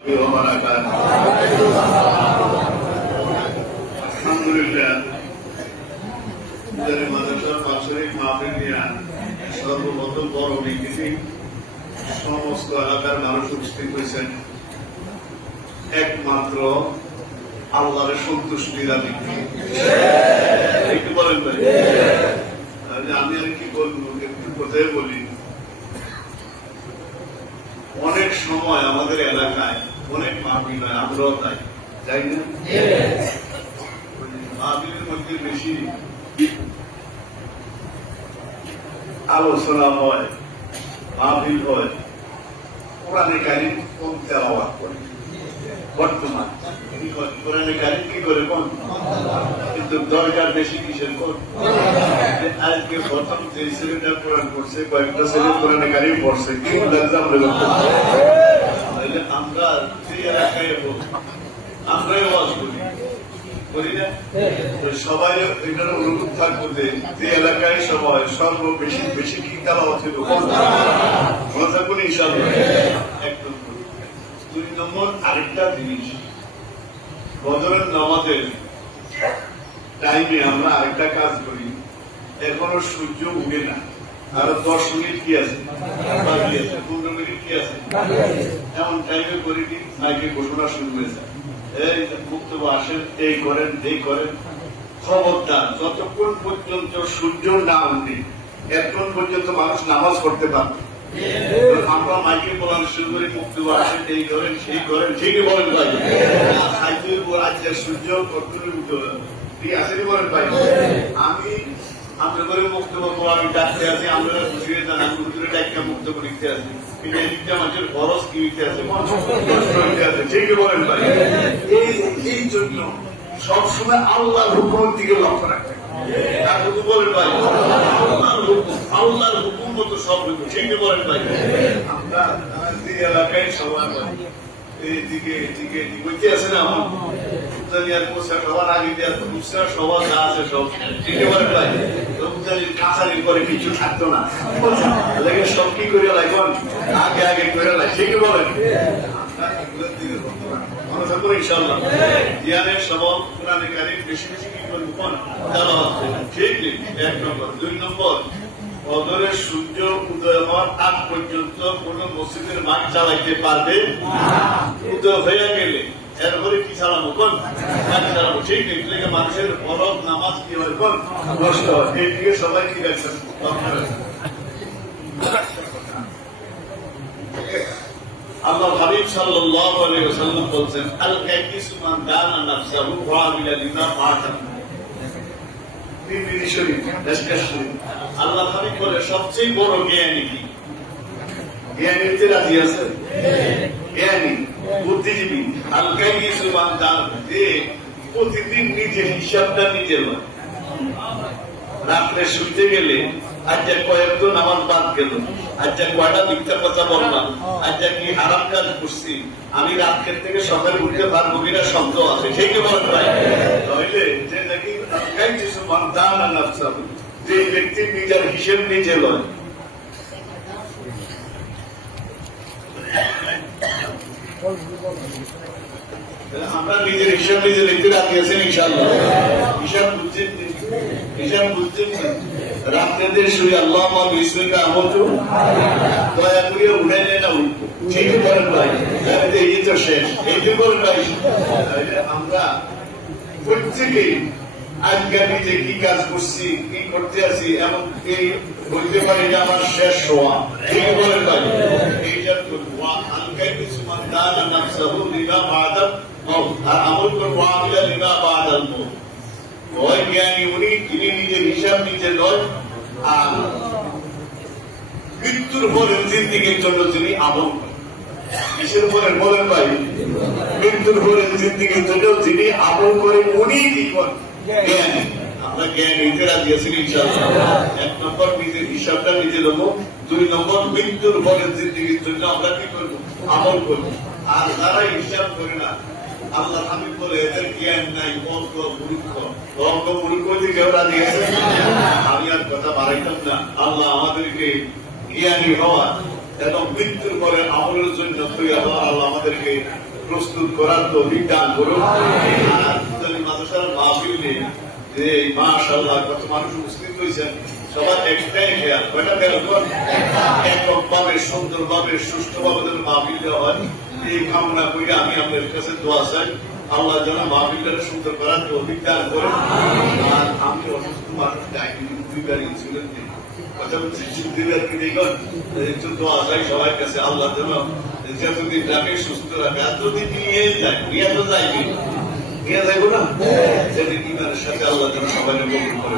আলহামদুলিল্লাহ, মাদ্রাসার বাৎসরিক মাহফিল নিয়ে সর্বপ্রথম বড় মিটিং সমস্ত এলাকার মানুষ উপস্থিত হয়েছেন একমাত্র আল্লাহর সন্তুষ্টি দাবি। একটু বলেন ভাই, আমি আর কি বলবো, একটু কোথায় বলি। অনেক সময় আমাদের এলাকায় অনেক মাহফিল হয়, আমরাও তাই যাই না। মাহফিলের মধ্যে বেশি আলোচনা হয়, মাহফিল হয়, কোরআনে কারিম কম তেলাওয়াত করে। বর্তমান কোরআনে কারিম কি করে কোন, কিন্তু দরকার বেশি কিসের কোন। আজকে প্রথম যে ছেলেটা কোরআন পড়ছে, কয়েকটা ছেলে কোরআনে কারিম পড়ছে, কি লাগছে আমরা সেই এলাকায় আমরাই আওয়াজ করি না। সবাই এটার অনুরোধ থাকবো যে এলাকায় সবাই সর্ববেশি বেশি কি তেলাওয়াত ছিল থাকুন ইনশাআল্লাহ। এক নম্বর। দুই নম্বর, আরেকটা জিনিস, বদরের নামাজের টাইমে আমরা আরেকটা কাজ করি, এখনো সূর্য উঠে না, আরো 10 মিনিট কি আছে, 15 মিনিট কি আছে, এমন টাইমে করি কি মাইকে ঘোষণা শুরু হয়েছে, এই বক্তব্য আসেন, এই করেন, এই করেন। খবরদার, যতক্ষণ পর্যন্ত সূর্য না উঠে এতক্ষণ পর্যন্ত মানুষ নামাজ পড়তে পারবে। আমরা মাইকে বলার শুরু করি, বক্তব্য আসেন, এই করেন, সেই করেন, ঠিকই বলেন ভাই। আজকে সূর্য কতক্ষণে উঠে ঠিক আছে বলেন ভাই। আমি আমরা করে বক্তব্য বলা, আমি ডাকতে আছি, আমরা বুঝিয়ে জানি, আমি হুজুরে ডাক্তার বক্তব্য লিখতে আছি, কিন্তু এদিকটা মানুষের খরচ কি হইতে আছে, ঠিকই বলেন ভাই। এই জন্য সবসময় আল্লাহর হুকুমের দিকে লক্ষ্য রাখতে বলেন ভাই। আল্লাহর হুকুম মতো সব হইব, ঠিকই বলেন ভাই। আমরা যে এলাকায় সবার এইদিকে এদিকে বইতে আছে না, আমার সবার আগে দেওয়া সবার যা আছে সব ঠিকই বলেন ভাই। কাছারি করে কিছু থাকতো না, সব কি করে লাগবেন আগে আগে করে লাগ, ঠিকই বলেন। ইনশাআল্লাহ জ্ঞানের স্বভাব কোরআনে কারিম বেশি বেশি কি করবো কোন ঠিক নেই। এক নম্বর। দুই নম্বর, বদরের সূর্য উদয় হওয়ার আগ পর্যন্ত কোন মসজিদের মাঠ চালাইতে পারবে উদয় হয়ে গেলে এরপরে কি চালাবো কোন চালাবো, ঠিক নেই। মানুষের ফরজ নামাজ কি হয় কোন নষ্ট হয়, এই দিকে সবাই কি রাখছেন। আল্লাহ হাবিব সাল্লাল্লাহু আলাইহি ওয়াসাল্লাম বলেন, আল কাইসু মান দানা নাফসাহু ওয়া আমিলা লিমা ফাতা। তিরমিজি শরীফ, দাশকাশ শরীফ। আল্লাহ হাবিব বলে সবচেয়ে বড় জ্ঞানী কি? জ্ঞানী তে রাজি আছে, জ্ঞানী বুদ্ধিজীবী। আল কাইসু মান দানা, যে প্রতিদিন নিজের হিসাবটা নিজে লয়। রাত্রে শুতে গেলে আজকে কয়েকটা নামাজ বাদ গেল, আজকে কয়টা মিথ্যা কথা বললাম, আজকে কি হারাম কাজ করছি, আমি রাত্রের থেকে সকালে উঠতে পারবো কিনা সন্দেহ আছে, ঠিকই বলেন ভাই। তাহলে যে নাকি যে ব্যক্তি নিজের হিসেব নিজে লয়, আমরা নিজের হিসাব নিজে লিখতে রাখি আছেন ইনশাআল্লাহ। হিসাব বুঝছেন, হিসাব বুঝছেন। রাত্রে শুয়ে আল্লাহ বিসমিল্লাহ আমল তো দয়া করে উঠে যায় না, উঠবো, ঠিকই বলেন ভাই। এই তো শেষ, এই তো বলেন ভাই। আমরা প্রত্যেকে আজকে নিজে কি কাজ করছি, কি করতে আছি, এমন এই বলতে পারি যে আমার শেষ হওয়া, ঠিকই বলেন ভাই। এইটা করবো হালকায় কিছু মান দানা নাফসাহু লিমা বাদাল মাউত, আর আমল করবো আমিলা লিমা বাদাল মাউত। ওই জ্ঞানী উনি, যিনি নিজের হিসাব নিজে নয়, আর মৃত্যুর পরের জিন্দিগির জন্য যিনি আমল করেন। কিসের পরের বলেন ভাই? মৃত্যুর পরের জিন্দিগির জন্য যিনি আমল করেন, উনি কি করেন? জ্ঞানী। আমরা জ্ঞান নিতে রাজি আছি ইনশাআল্লাহ। এক নম্বর, নিজের হিসাবটা নিজে দেবো। দুই নম্বর, মৃত্যুর পরের জিন্দিগির জন্য আমরা কি করবো? আমল করবো। আর যারা হিসাব করে না, আল্লাহ হাবিব বলে এদের জ্ঞান নাই, অল্প মূর্খ। অল্প মূর্খ কেউ রাজি আছে? আমি আর কথা বাড়াইতাম না। আল্লাহ আমাদেরকে জ্ঞানী হওয়া এবং মৃত্যুর পরে আমলের জন্য আল্লাহ আমাদেরকে প্রস্তুত করার তো দান করুন। আর মাদ্রাসার মাহফিল নেই যে মাশাআল্লাহ কত মানুষ উপস্থিত হয়েছেন, সবার একটাই খেয়াল, কয়টা খেয়াল কর, এককভাবে সুন্দরভাবে সুষ্ঠুভাবে যেন মাহফিল দেওয়া হয়, এই কামনা করি আমি আপনার কাছে দোয়া চাই আল্লাহ যেন মাহফিলটা সুন্দর করার তো দান করেন। আর আমি অসুস্থ মানুষ ডাকি দুইবার ইনসুলিন দিই, কথা বলছি দুইবার কি দেখুন একটু দোয়া চাই সবার কাছে আল্লাহ যেন যতদিন রাখে সুস্থ রাখে, এতদিন নিয়ে যায়, নিয়ে তো যাইবে, নিয়ে যাইবো না, সেদিন ইমানের সাথে আল্লাহ যেন সবাই কবুল করে।